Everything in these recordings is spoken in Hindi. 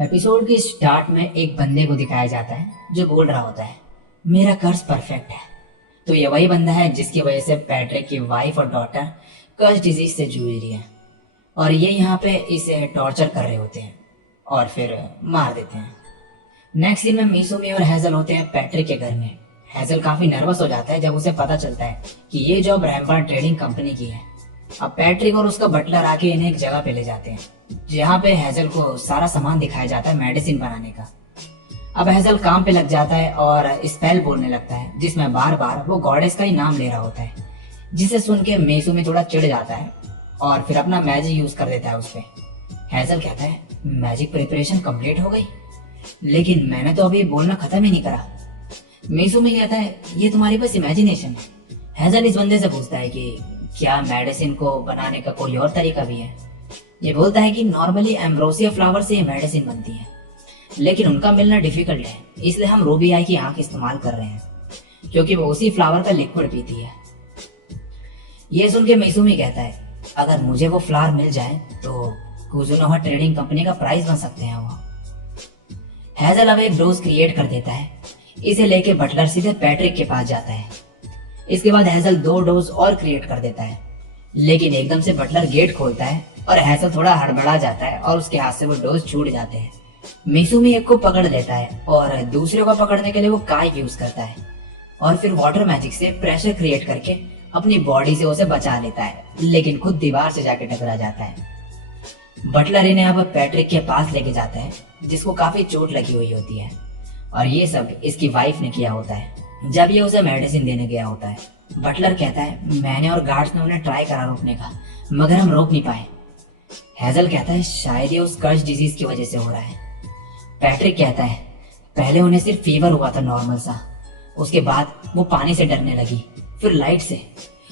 एपिसोड के स्टार्ट में एक बंदे को दिखाया जाता है जो बोल रहा होता है, मेरा कर्ज परफेक्ट है। तो ये वही बंदा है जिसकी वजह से पैट्रिक की वाइफ और डॉटर कर्ज डिजीज से जूझ रही है और ये यहाँ पे इसे टॉर्चर कर रहे होते हैं और फिर मार देते हैं। नेक्स्ट सीन में मिसुमी और हेजल होते हैं पैट्रिक के घर में। हेजल काफी नर्वस हो जाता है जब उसे पता चलता है कि ये जॉब रैम्पार्ट ट्रेडिंग कंपनी की है। अब पैट्रिक और उसका बटलर आके इन्हें एक जगह पे ले जाते हैं जहाँ पे हेजल को सारा सामान दिखाया जाता है मेडिसिन बनाने का। अब हेजल काम पे लग जाता है और स्पेल बोलने लगता है जिसमें बार बार वो गॉडेस का ही नाम ले रहा होता है, जिसे सुन के मिसुमी थोड़ा चिढ़ जाता है और फिर अपना मैजिक यूज कर देता है उस पे। हेजल कहता है मैजिक प्रिपरेशन कंप्लीट हो गई, लेकिन मैंने तो अभी बोलना खत्म ही नहीं करा। मिसुमी कहता है ये तुम्हारी बस इमेजिनेशन है। हेजल इस बंदे से पूछता है कि क्या मेडिसिन को बनाने का कोई और तरीका भी है। ये बोलता है कि नॉर्मली एम्ब्रोसिया फ्लावर से ये मेडिसिन बनती है, लेकिन उनका मिलना डिफिकल्ट है, इसलिए हम रूबी आई की आंख इस्तेमाल कर रहे हैं क्योंकि वो उसी फ्लावर का लिक्विड पीती है। ये सुन के मिसुमी कहता है अगर मुझे वो फ्लावर मिल जाए तो कुजुनोहा ट्रेडिंग कंपनी का प्राइस बन सकते हैं वो। हेजल अब एक डोज क्रिएट कर देता है। इसे लेके बटलर सीधे पैट्रिक के पास जाता है। इसके बाद हेजल 2 डोज और क्रिएट कर देता है, लेकिन एकदम से बटलर गेट खोलता है और हेजल थोड़ा हड़बड़ा जाता है और उसके हाथ से वो डोज छूट जाते हैं। मिसुमी एक को पकड़ लेता है और दूसरे को पकड़ने के लिए वो काई यूज करता है और फिर वाटर मैजिक से प्रेशर क्रिएट करके अपनी बॉडी से उसे बचा लेता है, लेकिन खुद दीवार से जाके टकरा जाता है। बटलर इन्हें अब पैट्रिक के पास लेके जाता है जिसको काफी चोट लगी हुई होती है और ये सब इसकी वाइफ ने किया होता है जब ये उसे मेडिसिन देने गया होता है। बटलर कहता है मैंने और गार्ड्स ने उन्हें ट्राई करा रोकने का, मगर हम रोक नहीं पाए। हेजल कहता है शायद ये उस कर्ज डिजीज की वजह से हो रहा है। पैट्रिक कहता है पहले उन्हें सिर्फ फीवर हुआ था नॉर्मल सा, उसके बाद वो पानी से डरने लगी, फिर लाइट से,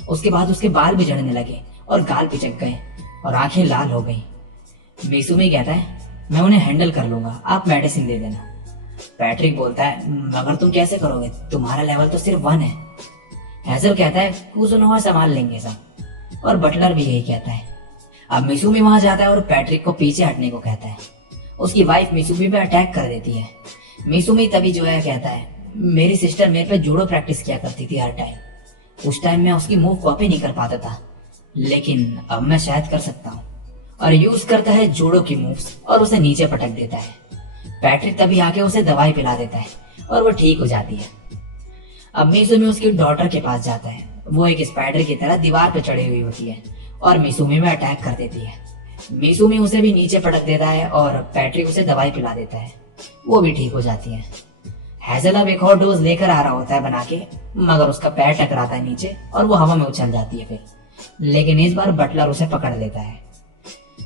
उसके बाद उसके बाल भी झड़ने लगे और गाल पिचक गए और आंखें लाल हो गई। मिसुमी कहता है मैं उन्हें हैंडल कर लूंगा, आप मेडिसिन दे देना। पैट्रिक बोलता है मगर तुम कैसे करोगे, तुम्हारा लेवल तो सिर्फ 1 है। हेजल कहता है कुजुनोहा संभाल लेंगे सब, और बटलर भी यही कहता है। अब मिसुमी वहां जाता है और पैट्रिक को पीछे हटने को कहता है। उसकी वाइफ मिसुमी पे अटैक कर देती है। मिसुमी तभी जो है कहता है मेरी सिस्टर मेरे पे जूडो प्रैक्टिस किया करती थी हर टाइम, उस टाइम मैं उसकी मूव कॉपी नहीं कर पाता था, लेकिन अब मैं शायद कर सकता हूँ, और यूज करता है जूडो की मूव्स और उसे नीचे पटक देता है। पैट्रिक तभी आके उसे दवाई पिला देता है और वो ठीक हो जाती है। अब मिसुमी उसकी डॉटर के पास जाता है। वो एक स्पाइडर की तरह दीवार पे चढ़ी हुई होती है और मिसुमी में अटैक कर देती है। मिसुमी उसे भी नीचे पटक देता है और पैट्रिक उसे दवाई पिला देता है, वो भी ठीक हो जाती है। हेजल अब एक और डोज लेकर आ रहा होता है बना के, मगर उसका पैर टकराता है नीचे और वो हवा में उछल जाती है फिर, लेकिन इस बार बटलर उसे पकड़ लेता है।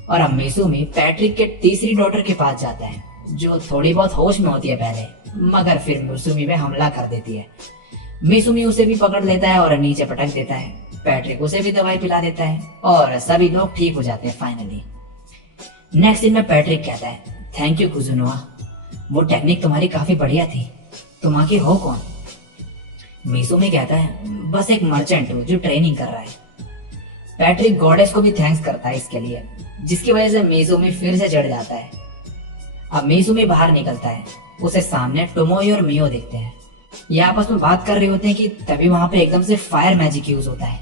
और अब मिसुमी पैट्रिक के तीसरी डॉटर के पास जाता है जो थोड़ी बहुत होश में होती है पहले, मगर फिर मिसुमी पे हमला कर देती है। मिसुमी उसे भी पकड़ लेता है और नीचे पटक देता है। पैट्रिक उसे भी दवाई पिला देता है और सभी लोग ठीक हो जाते हैं फाइनली। नेक्स्ट दिन में पैट्रिक कहता है थैंक यू कुजुनोहा, वो टेक्निक तुम्हारी काफी बढ़िया थी, तुम आखिर हो कौन? मिसुमी कहता है बस एक मर्चेंट हूँ जो ट्रेनिंग कर रहा है। पैट्रिक गॉडेस को भी थैंक्स करता है इसके लिए, जिसकी वजह से मिसुमी फिर से चढ़ जाता है। अब मिसुमी बाहर निकलता है, उसे सामने टोमोई और मियो देखते हैं। ये आपस में बात कर रहे होते हैं कि तभी वहां पे एकदम से फायर मैजिक यूज होता है।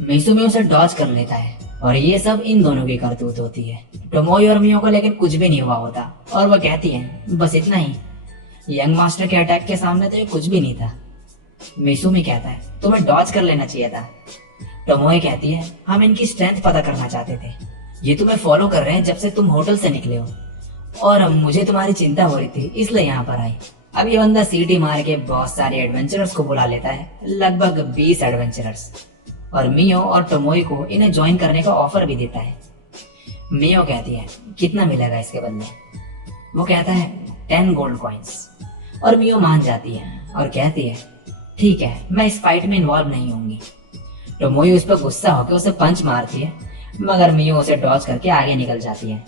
मिसुमी उसे डॉज कर लेता है और ये सब इन दोनों की करतूत होती है। टोमोई और मियो को लेकिन कुछ भी नहीं हुआ होता और वो कहती है बस इतना ही, यंग मास्टर के अटैक के सामने तो ये कुछ भी नहीं था। मिसुमी कहता है तुम्हें डॉज कर लेना चाहिए था। टोमोई कहती है हम इनकी स्ट्रेंथ पता करना चाहते थे, ये तुम्हें फॉलो कर रहे हैं जब से तुम होटल से निकले हो, और मुझे तुम्हारी चिंता हो रही थी इसलिए यहाँ पर आई। अब ये बंदा सीटी मार के बहुत सारे एडवेंचरर्स को बुला लेता है, लगभग 20 एडवेंचरर्स, और मियो और टोमोई को इन्हें ज्वाइन करने का ऑफर भी देता है। मियो कहती है कितना मिलेगा इसके बदले? वो कहता है 10 गोल्ड कॉइन्स, और मियो मान जाती है और कहती है ठीक है मैं इस फाइट में इन्वॉल्व नहीं होंगी। टोमोई उस पर गुस्सा होकर उसे पंच मारती है, मगर मियो उसे डॉज करके आगे निकल जाती है।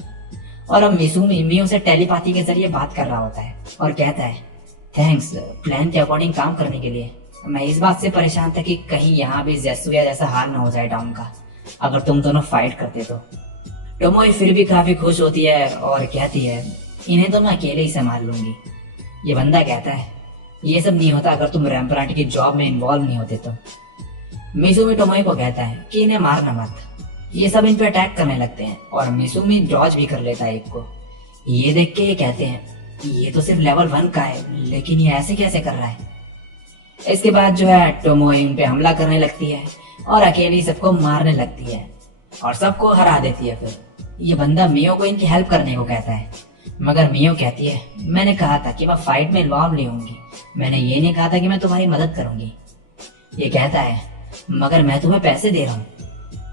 और अब मिसुमी मियो से टेलीपैथी के जरिए बात कर रहा होता है और कहता है थैंक्स प्लान के अकॉर्डिंग काम करने के लिए। मैं इस बात से परेशान था कि कहीं यहाँ भी जेसुया जैसा हाल ना हो जाए डाउन का, अगर तुम दोनों फाइट करते तो। टोमोई फिर भी काफी खुश होती है और कहती है इन्हें तो मैं अकेले ही संभाल लूंगी। ये बंदा कहता है ये सब नहीं होता अगर तुम रैम्प्रांट की जॉब में इन्वॉल्व नहीं होते तो। मिसुमी टोमोए को कहता है कि इन्हें मारना मत, ये सब इन पे अटैक करने लगते हैं और मिसुमी डॉज भी कर लेता है एक को। ये देख के ये कहते हैं ये तो सिर्फ लेवल 1 का है, लेकिन ये ऐसे कैसे कर रहा है। इसके बाद जो है टोमोए इन पे हमला करने लगती है और अकेली सबको मारने लगती है और सबको हरा देती है। फिर ये बंदा मियो को इनकी हेल्प करने को कहता है, मगर मियो कहती है मैंने कहा था कि मैं फाइट में इन्वॉल्व नहीं होंगी, मैंने ये नहीं कहा था कि मैं तुम्हारी मदद करूंगी। ये कहता है मगर मैं तुम्हें पैसे दे रहा हूँ।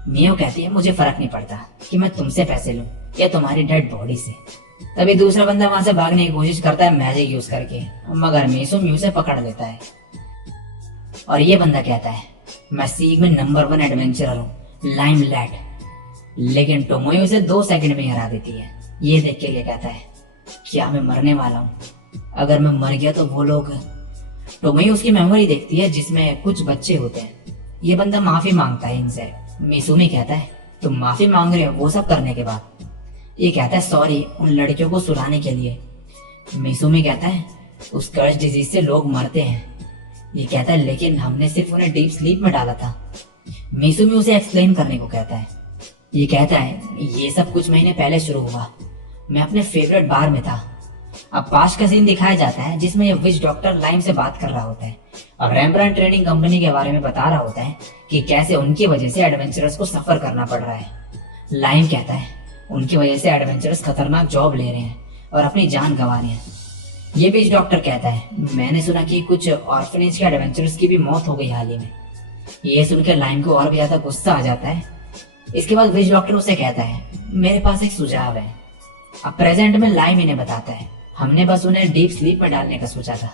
मियो कहती है मुझे फर्क नहीं पड़ता कि मैं तुमसे पैसे लूं या तुम्हारी डेड बॉडी से। तभी दूसरा बंदा वहां से भागने की कोशिश करता है मैजिक यूज करके, मगर मिसुमी उसे पकड़ लेता है और ये बंदा कहता है मैं सीग में नंबर 1 एडवेंचरर हूँ, लाइमलैट। लेकिन टोमोए उसे 2 सेकंड में हरा देती है। ये देख के ये कहता है क्या मैं मरने वाला हूँ, अगर मैं मर गया तो वो लोग। टोमोए उसकी मेमोरी देखती है जिसमें कुछ बच्चे होते हैं। ये बंदा माफी मांगता है इनसे। मिसुमी कहता है तुम माफी मांग रहे हो वो सब करने के बाद। ये कहता है सॉरी उन लड़कियों को सुलाने के लिए। मिसुमी कहता है उस कर्स डिजीज से लोग मरते हैं। ये कहता है लेकिन हमने सिर्फ उन्हें डीप स्लीप में डाला था। मिसुमी उसे एक्सप्लेन करने को कहता है। ये कहता है ये सब कुछ महीने पहले शुरू हुआ, मैं अपने फेवरेट बार में था। अब पास्ट का सीन दिखाया जाता है जिसमें ये विच डॉक्टर लाइम से बात कर रहा होता है और रैम्ब्रांड ट्रेडिंग कंपनी के बारे में बता रहा होता है कि कैसे उनकी वजह से एडवेंचरर्स को सफर करना पड़ रहा है। लाइम कहता है उनकी वजह से एडवेंचरर्स खतरनाक जॉब ले रहे हैं और अपनी जान गंवा रहे हैं। ये विच डॉक्टर कहता है मैंने सुना कि कुछ ऑर्फनेज के एडवेंचरर्स की भी मौत हो गई हाल ही में। ये सुनकर लाइम को और भी ज्यादा गुस्सा आ जाता है। इसके बाद विच डॉक्टर उसे कहता है मेरे पास एक सुझाव है। अब प्रेजेंट में लाइम इन्हें बताता है हमने बस उन्हें डीप स्लीप में डालने का सोचा था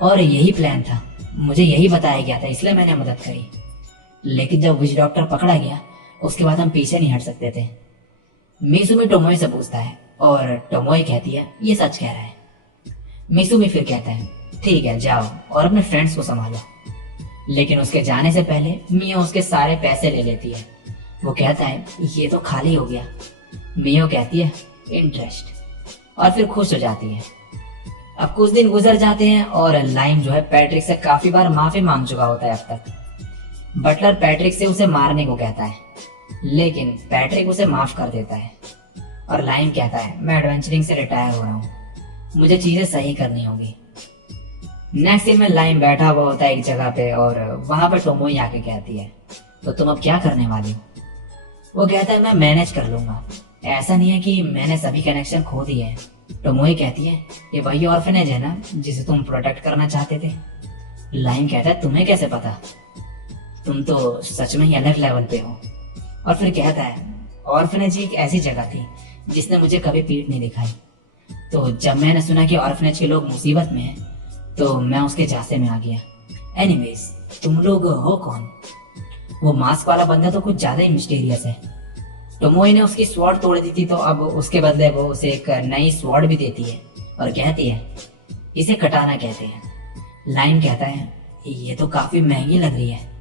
और यही प्लान था, मुझे यही बताया गया था इसलिए मैंने मदद करी। लेकिन जब विच डॉक्टर पकड़ा गया उसके बाद हम पीछे नहीं हट सकते थे। मिसुमी टोमोए से पूछता है और टोमोए कहती है ये सच कह रहा है। मिसुमी फिर कहता है ठीक है जाओ और अपने फ्रेंड्स को संभालो। लेकिन उसके जाने से पहले मियो उसके सारे पैसे ले लेती है। वो कहता है ये तो खाली हो गया। मियो कहती है इंटरेस्ट और फिर खुश हो जाती है। अब कुछ दिन गुजर जाते हैं और लाइम जो है पैट्रिक से काफी बार माफी मांग चुका होता है अब तक। बटलर पैट्रिक से उसे मारने को कहता है लेकिन पैट्रिक उसे माफ कर देता है और लाइम कहता है मैं एडवेंचरिंग से रिटायर हो रहा हूँ, मुझे चीजें सही करनी होगी। नेक्स्ट दिन में लाइम बैठा हुआ होता है एक जगह पे और वहां पर टोमोए आके कहती है तो तुम अब क्या करने वाली हो। वो कहता है मैं मैनेज कर लूंगा, ऐसा नहीं है कि मैंने सभी कनेक्शन खो दिए हैं। टोमोए कहती है ये वही ऑर्फनेज है ना जिसे तुम प्रोटेक्ट करना चाहते थे। लाइम कहता है तुम्हें कैसे पता, तुम तो सच में ही अलग लेवल पे हो। और फिर कहता है ऑर्फनेज एक ऐसी जगह थी जिसने मुझे कभी पीठ नहीं दिखाई, तो जब मैंने सुना कि ऑर्फनेज के लोग मुसीबत में हैं तो मैं उसके झांसे में आ गया। एनीवेज तुम लोग हो कौन। वो मास्क वाला बंदा तो कुछ ज्यादा ही मिस्टीरियस है। टोमोए ने उसकी स्वॉर्ड तोड़ दी थी तो अब उसके बदले वो उसे एक नई स्वॉर्ड भी देती है और कहती है इसे कटाना कहते हैं। लाइम कहता है ये तो काफी महंगी लग रही है।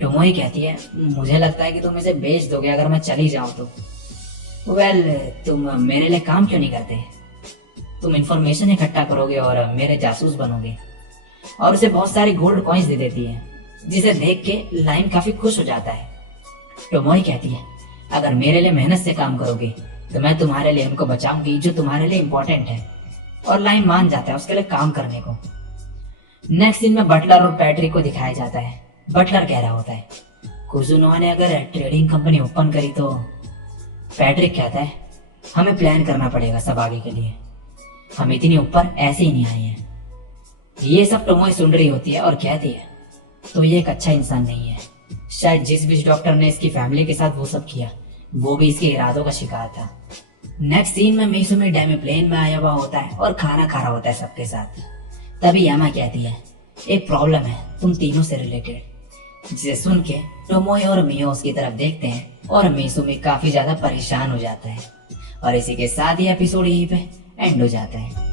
टोमोए कहती है मुझे लगता है कि तुम इसे बेच दोगे अगर मैं चली जाऊं तो। वेल तुम मेरे लिए काम क्यों नहीं करते, तुम इंफॉर्मेशन इकट्ठा करोगे और मेरे जासूस बनोगे। और उसे बहुत सारी गोल्ड कॉइन्स दे देती है जिसे देख के लाइम काफी खुश हो जाता है। टोमोए कहती है अगर मेरे लिए मेहनत से काम करोगे तो मैं तुम्हारे लिए उनको बचाऊंगी जो तुम्हारे लिए इम्पोर्टेंट है। और लाइम मान जाता है उसके लिए काम करने को। नेक्स्ट दिन में बटलर और पैट्रिक को दिखाया जाता है। बटलर कह रहा होता है कुजुनोआ ने अगर ट्रेडिंग कंपनी ओपन करी तो। पैट्रिक कहता है हमें प्लान करना पड़ेगा सब आगे के लिए, हम इतनी ऊपर ऐसे ही नहीं आए हैं। ये सब टोमोए सुन रही होती है और कहती है तो ये एक अच्छा इंसान नहीं है, शायद जिस विच डॉक्टर ने इसकी फैमिली के साथ वो सब किया वो भी इसके इरादों का शिकार था। नेक्स्ट सीन में मिसुमी प्लेन में आया हुआ होता है और खाना खा रहा होता है सबके साथ। तभी यामा कहती है एक प्रॉब्लम है तुम तीनों से रिलेटेड, जिसे सुन के टोमोए और मियो उसकी तरफ देखते हैं और मिसुमी काफी ज्यादा परेशान हो जाता है। और इसी के साथ ही एपिसोड यहीं पे एंड हो जाता है।